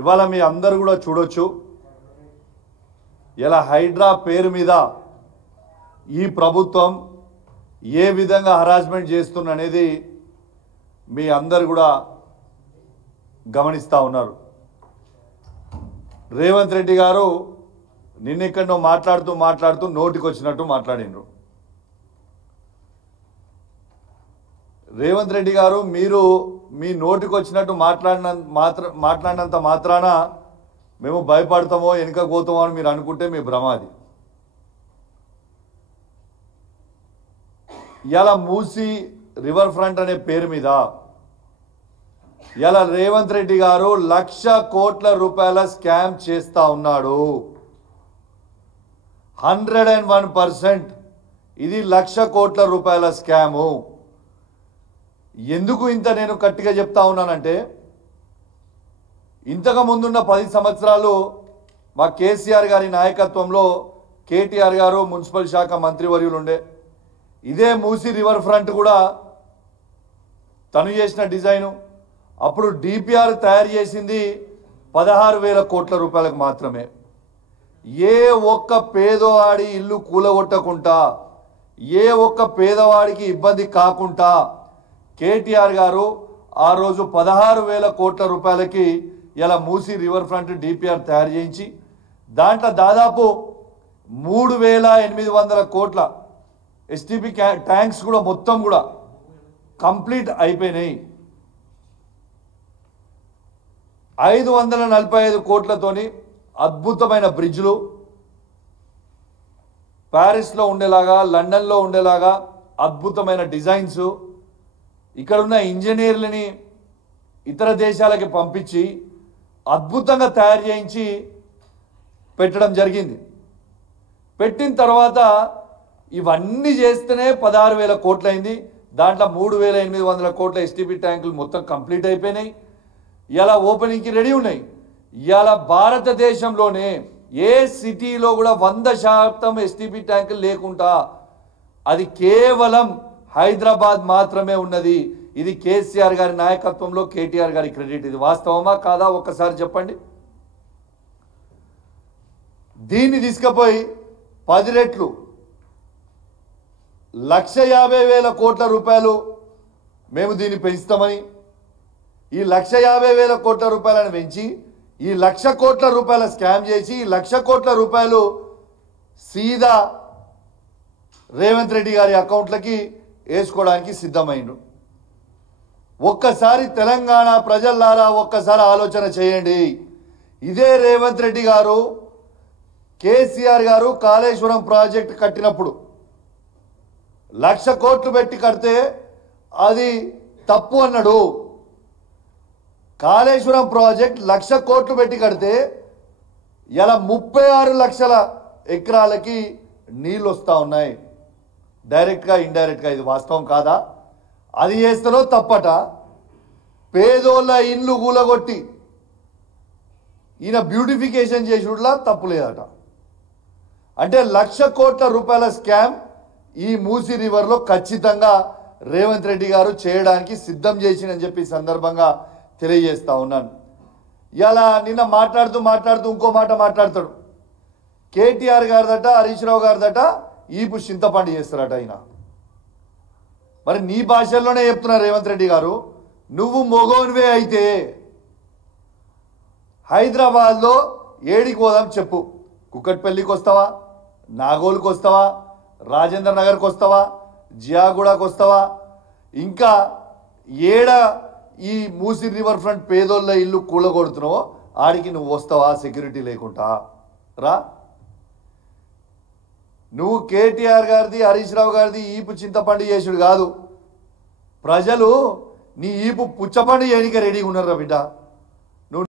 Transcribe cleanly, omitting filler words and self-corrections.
ఇవాళ మీ అందరూ కూడా చూడొచ్చు ఇలా హైడ్రా పేరు మీద ఈ ప్రభుత్వం ఏ విధంగా హరాస్మెంట్ చేస్తుందనేది మీ అందరూ కూడా గమనిస్తూ ఉన్నారు. రేవంత్ రెడ్డి గారు నిన్నెక్కడో మాట్లాడుతూ నోటికి వచ్చినట్టు మాట్లాడిండ్రు. రేవంత్ రెడ్డి గారు మీరు మీ నోటికి వచ్చినట్టు మాట్లాడినంత మాత్రాన మేము భయపడతామో వెనుకపోతామో అని మీరు అనుకుంటే మీ భ్రమాది. ఇలా మూసి రివర్ ఫ్రంట్ అనే పేరు మీద ఇలా రేవంత్ రెడ్డి గారు 1,00,000 కోట్ల రూపాయల స్కామ్ చేస్తా ఉన్నాడు. 101% ఇది 1,00,000 కోట్ల రూపాయల స్కాము. ఎందుకు ఇంత నేను గట్టిగా చెప్తా ఉన్నానంటే ఇంతకు ముందున్న 10 సంవత్సరాలు మా కేసీఆర్ గారి నాయకత్వంలో కేటీఆర్ గారు మున్సిపల్ శాఖ మంత్రివర్యులు ఉండే. ఇదే మూసి రివర్ ఫ్రంట్ కూడా తను చేసిన డిజైను. అప్పుడు డిపిఆర్ తయారు చేసింది 16,000 కోట్ల రూపాయలకు మాత్రమే. ఏ ఒక్క పేదవాడి ఇల్లు కూలగొట్టకుండా ఏ ఒక్క పేదవాడికి ఇబ్బంది కాకుండా కేటీఆర్ గారు ఆ రోజు 16,000 కోట్ల రూపాయలకి ఇలా మూసి రివర్ ఫ్రంట్ డిపిఆర్ తయారు చేయించి దాంట్లో దాదాపు 3,800 కోట్ల ఎస్టీపీ ట్యాంక్స్ కూడా మొత్తం కూడా కంప్లీట్ అయిపోయినాయి. 545 కోట్లతోని అద్భుతమైన బ్రిడ్జ్లు ప్యారిస్లో ఉండేలాగా లండన్లో ఉండేలాగా అద్భుతమైన డిజైన్స్ ఇక్కడున్న ఇంజనీర్లని ఇతర దేశాలకి పంపించి అద్భుతంగా తయారు చేయించి పెట్టడం జరిగింది. పెట్టిన తర్వాత ఇవన్నీ చేస్తేనే 16,000 కోట్లు అయింది. దాంట్లో 3,800 కోట్ల ఎస్టీపీ ట్యాంకులు మొత్తం కంప్లీట్ అయిపోయినాయి. ఇలా ఓపెనింగ్కి రెడీ ఉన్నాయి. ఇలా భారతదేశంలోనే ఏ సిటీలో కూడా 100% ఎస్టీపీ ట్యాంకులు లేకుండా అది కేవలం హైదరాబాద్ మాత్రమే ఉన్నది. ఇది కేసీఆర్ గారి నాయకత్వంలో కేటీఆర్ గారి క్రెడిట్. ఇది వాస్తవమా కాదా ఒక్కసారి చెప్పండి. దీన్ని తీసుకుపోయి 10 రెట్లు 1,50,000 కోట్ల రూపాయలు మేము దీన్ని పెంచుతామని ఈ 1,50,000 కోట్ల రూపాయలను పెంచి ఈ 1,00,000 కోట్ల రూపాయల స్కామ్ చేసి ఈ 1,00,000 కోట్ల రూపాయలు సీదా రేవంత్ రెడ్డి గారి అకౌంట్లకి వేసుకోవడానికి సిద్ధమైండు. ఒక్కసారి తెలంగాణ ప్రజలారా ఒక్కసారి ఆలోచన చేయండి. ఇదే రేవంత్ రెడ్డి గారు కేసీఆర్ గారు కాళేశ్వరం ప్రాజెక్ట్ కట్టినప్పుడు 1,00,000 కోట్లు పెట్టి కడితే అది తప్పు అన్నాడు. కాళేశ్వరం ప్రాజెక్ట్ 1,00,000 కోట్లు పెట్టి కడితే ఇలా 36 లక్షల ఎకరాలకి నీళ్ళు వస్తూ ఉన్నాయి డైరెక్ట్గా ఇండైరెక్ట్గా. ఇది వాస్తవం కాదా? అది చేస్తారో తప్పట. పేదోళ్ళ ఇండ్లు కూలగొట్టి ఈయన బ్యూటిఫికేషన్ చేసుడులా తప్పు లేదట. అంటే 1,00,000 కోట్ల రూపాయల స్కామ్ ఈ మూసీ రివర్లో ఖచ్చితంగా రేవంత్ రెడ్డి గారు చేయడానికి సిద్ధం చేసిందని చెప్పి సందర్భంగా తెలియజేస్తా ఉన్నాను. ఇలా నిన్న మాట్లాడుతూ ఇంకో మాట మాట్లాడతాడు. కేటీఆర్ గారిదట హరీష్ రావు గారిదట ఈపు చింతపండు చేస్తారట ఆయన. మరి నీ భాషల్లోనే చెప్తున్నారు రేవంత్ రెడ్డి గారు. నువ్వు మొగోన్వే అయితే హైదరాబాద్లో ఏడికి పోదాం చెప్పు. కుక్కట్పల్లికి వస్తావా, నాగోల్కి వస్తావా, రాజేంద్ర నగర్కి వస్తావా, జియాగూడకి వస్తావా, ఇంకా ఏడ ఈ మూసీ రివర్ ఫ్రంట్ పేదోళ్ళ ఇల్లు కూలగొడుతున్నావో ఆడికి నువ్వు వస్తావా సెక్యూరిటీ లేకుండా రా. నువ్వు కేటీఆర్ గారిది హరీష్ రావు గారిది ఈపు చింతపండు చేసుడు కాదు. ప్రజలు నీ ఈపు పుచ్చపండు చేయడానికి రెడీగా ఉన్నారా బిడ్డ.